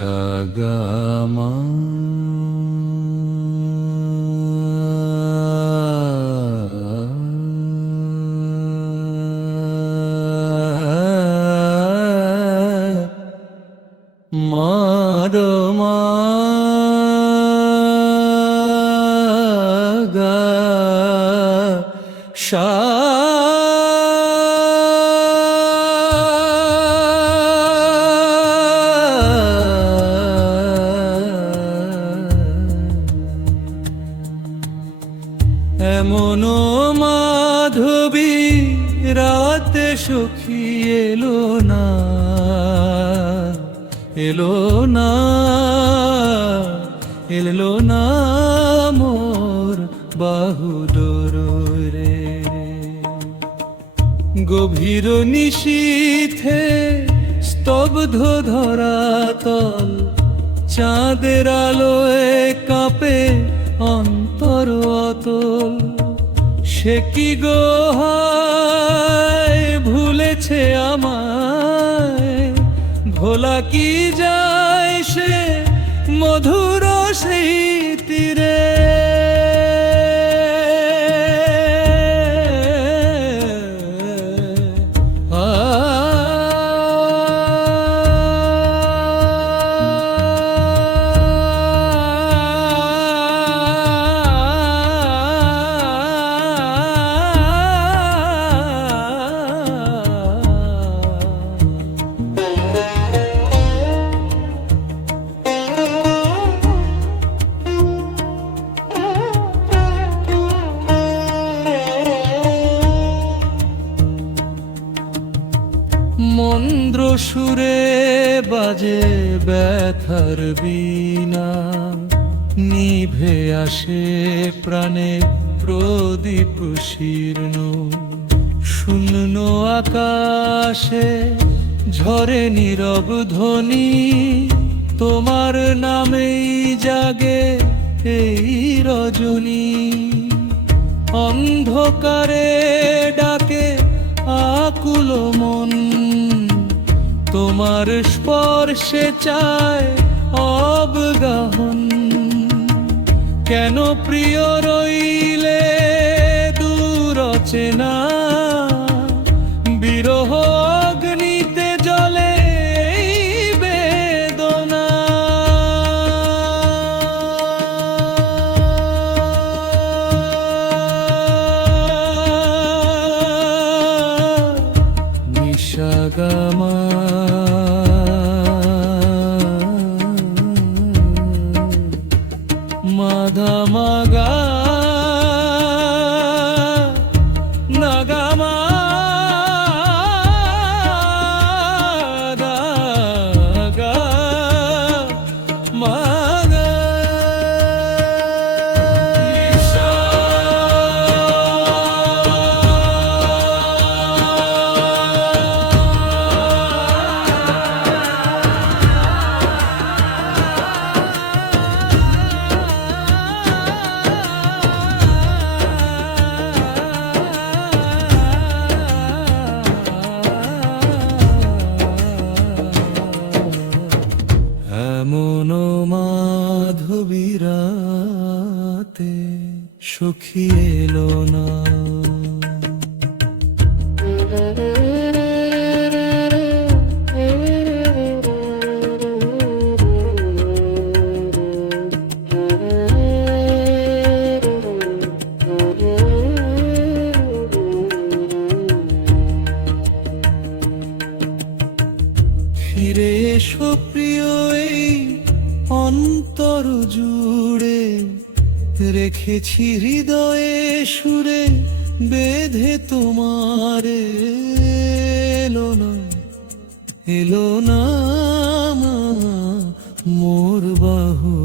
নিশাগামা মারমা সা এমন মাধবী রাতে সখী এলো না, এলো না, এলো না মোর বাহুডোর রে। গভীর নিশীথে স্তব্ধ ধরাতল, চাঁদের আলোয় কাঁপে অন্তর অতল। সে কি গো হায় ভুলেছে আমায়, ভোলা কি যায় সে মধুর সেই তীরে। মন্দ্র সুরে বাজে ব্যথার বীণা, নিভে আসে প্রাণে প্রদীপ শীর্ণ। শূন্য আকাশে ঝরে নীরব ধ্বনি, তোমার নামেই জাগে এই রজনী। অন্ধকারে ডাকে আকুল মন, তোমার স্পর্শে চায় অবগাহন। কেন প্রিয় রইলে দূর অচেনা, বিরহ অগ্নিতে জ্বলে এই বেদনা। নিশাগামা মাধা মাগা নাগামা দাগা মাগা। এমন মাধবী রাতে সখী এলো না। ফিরে এসো প্রিয় এই অন্তর জুড়ে, রেখেছি হৃদয়ে সুরে বেঁধে তোমারে। এলো না, এলো না মোর বাহু